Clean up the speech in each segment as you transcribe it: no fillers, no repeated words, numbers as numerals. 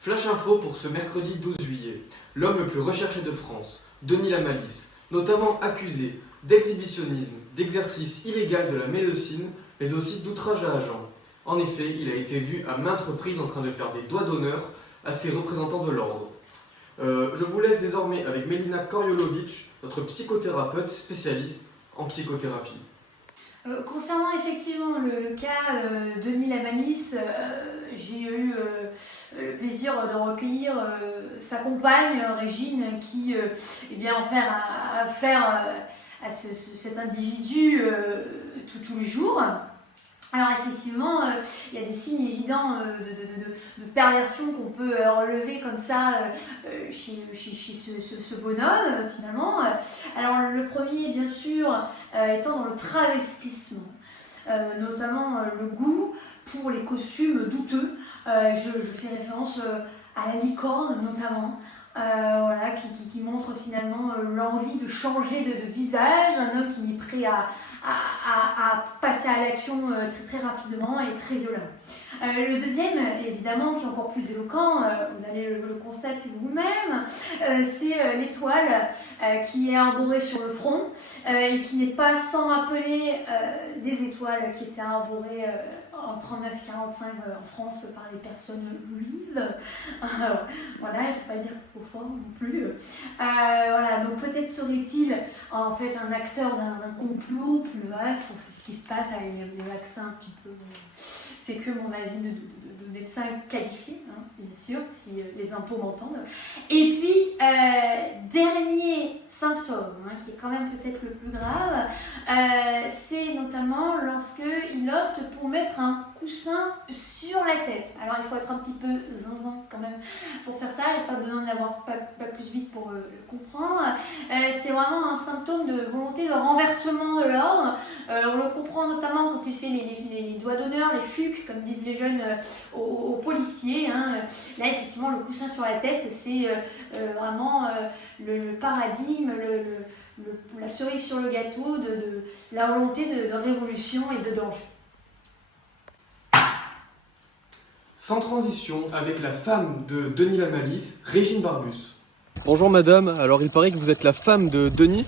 Flash info pour ce mercredi 12 juillet. L'homme le plus recherché de France, Denis Lamalice, notamment accusé d'exhibitionnisme, d'exercice illégal de la médecine, mais aussi d'outrage à agent. En effet, il a été vu à maintes reprises en train de faire des doigts d'honneur à ses représentants de l'ordre. Je vous laisse désormais avec Melina Koriolovic, notre psychothérapeute spécialiste en psychothérapie. Concernant effectivement le cas Denis Lamalice, j'ai eu le plaisir de recueillir sa compagne Régine qui en fait, a affaire à cet individu tous les jours. Alors effectivement, il y a des signes évidents de perversion qu'on peut relever comme ça chez ce bonhomme finalement. Alors le premier bien sûr étant dans le travestissement, notamment le goût pour les costumes douteux. Je fais référence à la licorne notamment. Voilà, qui montre finalement l'envie de changer de visage, un homme qui est prêt à passer à l'action très rapidement et très violemment. Le deuxième, évidemment, qui est encore plus éloquent, vous allez le constater vous-même, c'est l'étoile qui est arborée sur le front et qui n'est pas sans rappeler des étoiles qui étaient arborées en 39-45 en France par les personnes juives. Voilà, il ne faut pas dire trop fort non plus. Voilà, donc peut-être serait-il en fait un acteur d'un complot plus vaste. C'est ce qui se passe avec les vaccins un petit peu. C'est que mon avis de médecin qualifié, hein, bien sûr, si les impôts m'entendent. Et puis, dernier symptôme, hein, qui est quand même peut-être le plus grave, c'est notamment lorsqu'il opte pour mettre un coussin sur la tête. Alors il faut être un petit peu zinzin quand même pour faire ça, il n'y a pas besoin d'avoir pas plus vite pour le comprendre. C'est vraiment un symptôme de volonté de renversement de l'ordre. On le comprend notamment quand il fait les doigts d'honneur, les fucs, comme disent les jeunes aux policiers. Hein. Là effectivement le coussin sur la tête, c'est vraiment le paradigme, la cerise sur le gâteau de la volonté de révolution et de danger. Sans transition, avec la femme de Denis Lamalice, Régine Barbus. Bonjour madame, alors il paraît que vous êtes la femme de Denis.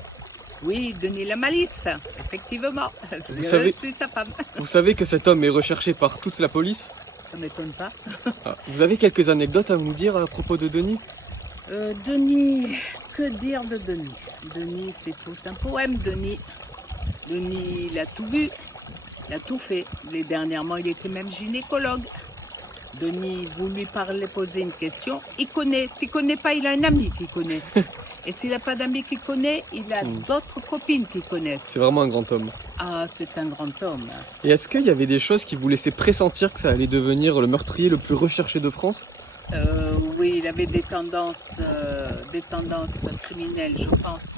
Oui, Denis Lamalice, effectivement. Je suis sa femme. Vous savez que cet homme est recherché par toute la police? Ça ne m'étonne pas. Vous avez quelques anecdotes à nous dire à propos de Denis? Denis, que dire de Denis? Denis, c'est tout un poème, Denis. Denis, il a tout vu, il a tout fait. Dernièrement, il était même gynécologue. Denis, vous lui parlez, posez une question, il connaît. S'il ne connaît pas, il a un ami qui connaît. Et s'il n'a pas d'amis qui connaît, il a d'autres copines qui connaissent. C'est vraiment un grand homme. Ah, c'est un grand homme. Et est-ce qu'il y avait des choses qui vous laissaient pressentir que ça allait devenir le meurtrier le plus recherché de France? Oui, il avait des tendances criminelles, je pense.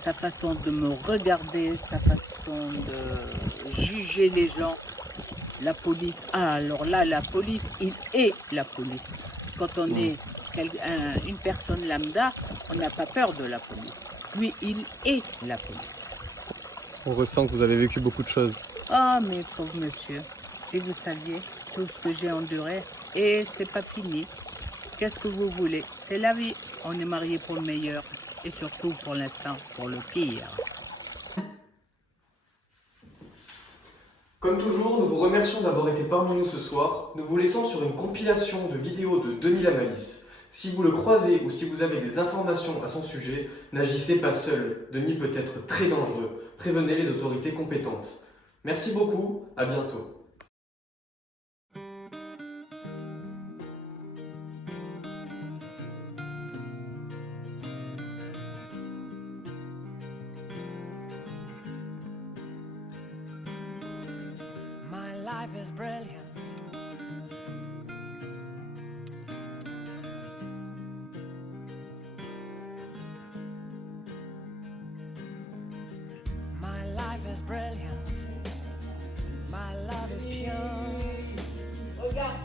Sa façon de me regarder, sa façon de juger les gens. La police, alors là, la police, il est la police. Quand on est une personne lambda, on n'a pas peur de la police. Lui, il est la police. On ressent que vous avez vécu beaucoup de choses. Ah, mais pauvre monsieur, si vous saviez tout ce que j'ai enduré, et c'est pas fini. Qu'est-ce que vous voulez? C'est la vie. On est mariés pour le meilleur, et surtout pour l'instant, pour le pire. Comme toujours, nous vous remercions d'avoir été parmi nous ce soir. Nous vous laissons sur une compilation de vidéos de Denis Lamalice. Si vous le croisez ou si vous avez des informations à son sujet, n'agissez pas seul. Denis peut être très dangereux. Prévenez les autorités compétentes. Merci beaucoup, à bientôt. Life is brilliant. My life is brilliant. My love is pure.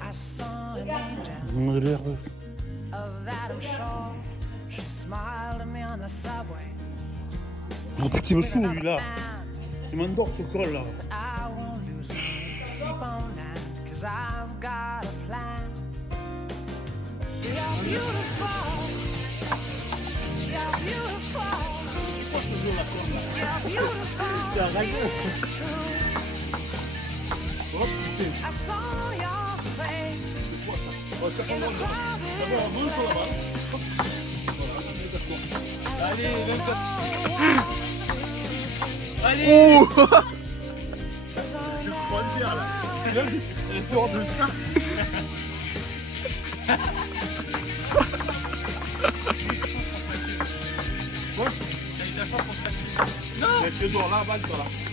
I saw an angel. Of that I'm sure. She smiled at me on the subway. Oh putain, il me saoule lui-là. Il m'endort ce col là. I won't lose sleep on that, 'cause I've got a plan. Oh Je dehors là, bas, là.